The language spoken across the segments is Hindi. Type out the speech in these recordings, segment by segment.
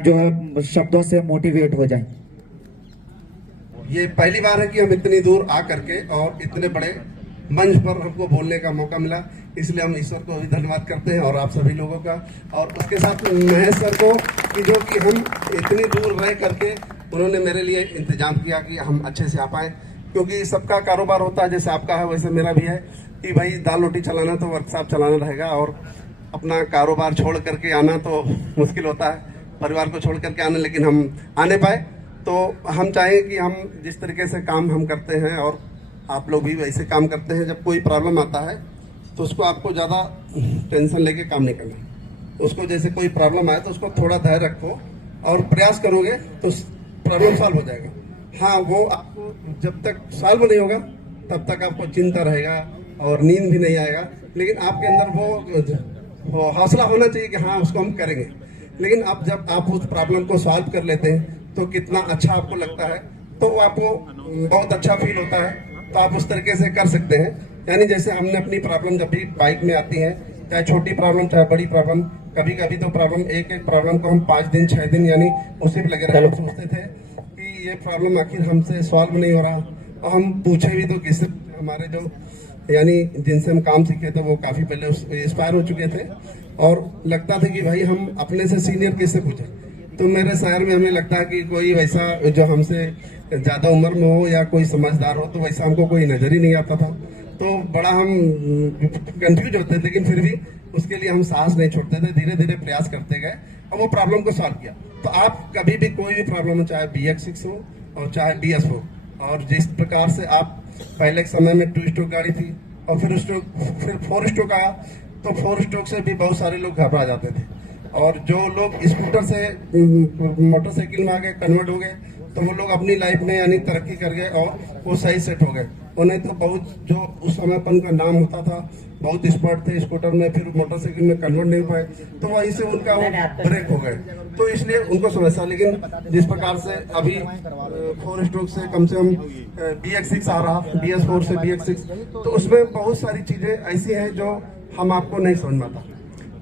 जो है शब्दों से मोटिवेट हो जाए। ये पहली बार है कि हम इतनी दूर आ करके और इतने बड़े मंच पर हमको बोलने का मौका मिला, इसलिए हम ईश्वर को भी धन्यवाद करते हैं और आप सभी लोगों का, और उसके साथ महेश सर को कि जो कि हम इतनी दूर रह करके उन्होंने मेरे लिए इंतजाम किया कि हम अच्छे से आ पाए, क्योंकि सबका कारोबार होता है, जैसे आपका है वैसे मेरा भी है कि भाई दाल रोटी चलाना तो वर्कशॉप चलाना रहेगा, और अपना कारोबार छोड़ करके आना तो मुश्किल होता है, परिवार को छोड़ करके आना, लेकिन हम आने पाए। तो हम चाहें कि हम जिस तरीके से काम हम करते हैं और आप लोग भी वैसे काम करते हैं, जब कोई प्रॉब्लम आता है तो उसको आपको ज़्यादा टेंशन लेके काम नहीं करना। उसको जैसे कोई प्रॉब्लम आए तो उसको थोड़ा धैर्य रखो और प्रयास करोगे तो प्रॉब्लम सॉल्व हो जाएगा। हाँ, वो आपको जब तक सॉल्व नहीं होगा तब तक आपको चिंता रहेगा और नींद भी नहीं आएगा, लेकिन आपके अंदर वो हौसला होना चाहिए कि हाँ उसको हम करेंगे। लेकिन अब जब आप उस प्रॉब्लम को सॉल्व कर लेते हैं तो कितना अच्छा आपको लगता है, तो आपको बहुत अच्छा फील होता है, तो आप उस तरीके से कर सकते हैं। यानी जैसे हमने अपनी प्रॉब्लम जब भी बाइक में आती है, चाहे छोटी प्रॉब्लम चाहे बड़ी प्रॉब्लम, कभी कभी तो प्रॉब्लम एक प्रॉब्लम को हम 5 दिन 6 दिन यानी उसी पे लगे रहे, सोचते थे कि ये प्रॉब्लम आखिर हमसे सॉल्व नहीं हो रहा, और हम पूछे भी तो किससे, हमारे जो यानी जिनसे हम काम सीखे थे वो काफ़ी पहले एक्सपायर हो चुके थे, और लगता था कि भाई हम अपने से सीनियर किससे पूछे। तो मेरे शहर में हमें लगता है कि कोई वैसा जो हमसे ज़्यादा उम्र में हो या कोई समझदार हो, तो वैसा हमको कोई नज़र ही नहीं आता था, तो बड़ा हम कंफ्यूज होते थे, लेकिन फिर भी उसके लिए हम साहस नहीं छोड़ते थे, धीरे धीरे प्रयास करते गए और वो प्रॉब्लम को सॉल्व किया। तो आप कभी भी कोई भी प्रॉब्लम हो, चाहे BX6 हो और चाहे BS हो, और जिस प्रकार से आप पहले के समय में 2 स्ट्रोक गाड़ी थी और फिर 4 स्ट्रोक आया, तो 4 स्ट्रोक से भी बहुत सारे लोग घबरा जाते थे, और जो लोग स्कूटर से मोटरसाइकिल में आगे कन्वर्ट हो गए तो वो लोग अपनी लाइफ में यानी तरक्की कर गए और वो सही सेट हो गए। उन्हें तो बहुत जो उस समयपन का नाम होता था, बहुत एक्सपर्ट थे स्कूटर में, फिर मोटरसाइकिल में कन्वर्ट नहीं हुए, तो वहीं से उनका वो ब्रेक हो गए, तो इसलिए उनको समस्या। लेकिन जिस प्रकार से अभी 4 स्ट्रोक से कम से कम BX6 आ रहा, BS4 से BX6, तो उसमें बहुत सारी चीज़ें ऐसी हैं जो हम आपको नहीं समझ में आता,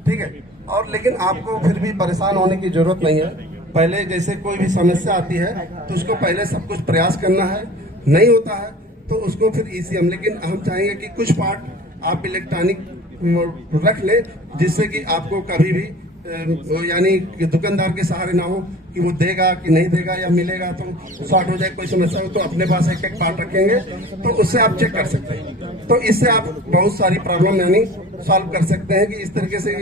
ठीक है। और लेकिन आपको फिर भी परेशान होने की जरूरत नहीं है। पहले जैसे कोई भी समस्या आती है तो उसको पहले सब कुछ प्रयास करना है, नहीं होता है तो उसको फिर ECM, लेकिन हम चाहेंगे कि कुछ पार्ट आप इलेक्ट्रॉनिक रख ले, जिससे कि आपको कभी भी यानी दुकानदार के सहारे ना हो कि वो देगा कि नहीं देगा या मिलेगा तो शॉर्ट हो जाए, कोई समस्या हो तो अपने पास एक पार्ट रखेंगे तो उससे आप चेक कर सकते हैं। तो इससे आप बहुत सारी प्रॉब्लम यानी सॉल्व कर सकते हैं कि इस तरीके से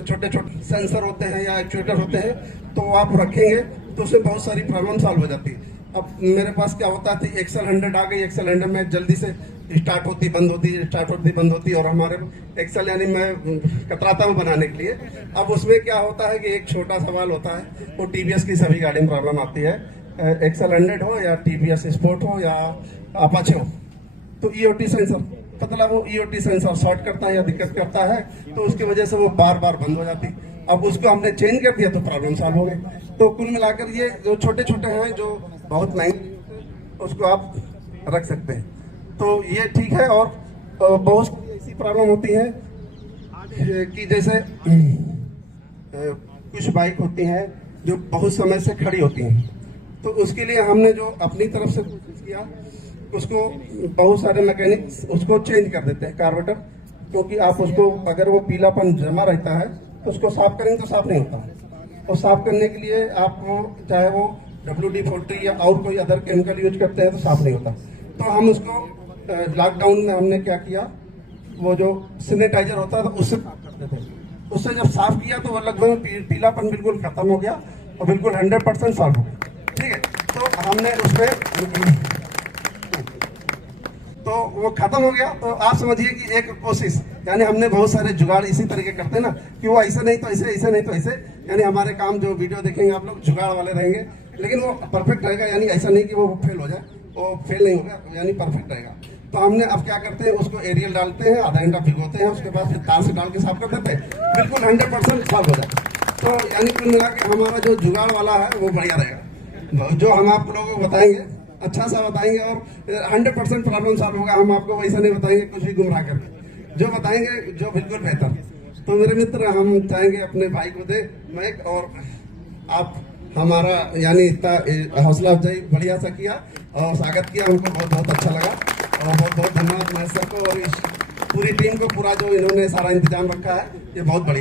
छोटे छोटे सेंसर होते हैं या एक्चुएटर होते हैं, तो आप रखेंगे तो उससे बहुत सारी प्रॉब्लम सॉल्व हो जाती है। अब मेरे पास क्या होता थी, एक्सेल 100 आ गई, एक्सेल 100 में जल्दी से स्टार्ट होती बंद होती, स्टार्ट होती बंद होती, और हमारे एक्सेल यानी मैं कतराता हूँ बनाने के लिए। अब उसमें क्या होता है कि एक छोटा सवाल होता है, वो TVS की सभी गाड़ी में प्रॉब्लम आती है, एक्सेल 100 हो या TVS स्पोर्ट हो या अपाचे हो, तो EOT सेंसर, मतलब वो EOT सेंसर शॉर्ट करता है या दिक्कत करता है, तो उसकी वजह से वो बार बार बंद हो जाती। अब उसको हमने चेंज कर दिया तो प्रॉब्लम सॉल्व हो गई। तो कुल मिलाकर ये जो छोटे छोटे हैं जो बहुत महंगे, उसको आप रख सकते हैं, तो ये ठीक है। और बहुत सारी ऐसी प्रॉब्लम होती है कि जैसे कुछ बाइक होती हैं जो बहुत समय से खड़ी होती हैं, तो उसके लिए हमने जो अपनी तरफ से कोशिश किया, उसको बहुत सारे मैकेनिक्स उसको चेंज कर देते हैं कार्बोरेटर, क्योंकि आप उसको अगर वो पीलापन जमा रहता है तो उसको साफ करेंगे तो साफ नहीं होता। और साफ करने के लिए आप चाहे वो WD-40 या और कोई अदर केमिकल यूज करते हैं तो साफ नहीं होता। तो हम उसको लॉकडाउन में हमने क्या किया, वो जो सैनिटाइजर होता था उससे साफ करते थे, उससे जब साफ किया तो वो लगभग पीलापन बिल्कुल खत्म हो गया और बिल्कुल 100% साफ हो गया, ठीक है। तो हमने उसमें तो वो खत्म हो गया। तो आप समझिए कि एक कोशिश, यानी हमने बहुत सारे जुगाड़ इसी तरीके करते हैं ना कि वो ऐसे नहीं तो ऐसे, ऐसे नहीं तो ऐसे, यानी हमारे काम जो वीडियो देखेंगे आप लोग जुगाड़ वाले रहेंगे, लेकिन वो परफेक्ट रहेगा, यानी ऐसा नहीं कि वो फेल हो जाए, वो फेल नहीं होगा, यानी परफेक्ट रहेगा। तो हमने अब क्या करते हैं, उसको एरियल डालते हैं, आधा घंटा भिगोते हैं, उसके बाद फिर तार से डाल के साफ कर देते हैं, बिल्कुल 100% साफ हो जाए। तो यानी कुल मिला के हमारा जो जुगाड़ वाला है वो बढ़िया रहेगा, जो हम आप लोगों को बताएंगे अच्छा सा बताएंगे और 100% प्रॉब्लम सॉल्व होगा। हम आपको वैसा नहीं बताएंगे कुछ भी गुमराह करके, जो बताएंगे जो बिल्कुल बेहतर। तो मेरे मित्र, हम चाहेंगे अपने भाई को दे माइक और आप हमारा यानी इतना हौसला अफजाई बढ़िया सा किया और स्वागत किया, हमको बहुत बहुत अच्छा लगा और बहुत बहुत धन्यवाद महेश सर को और इस पूरी टीम को, पूरा जो इन्होंने सारा इंतजाम रखा है, ये बहुत बढ़िया।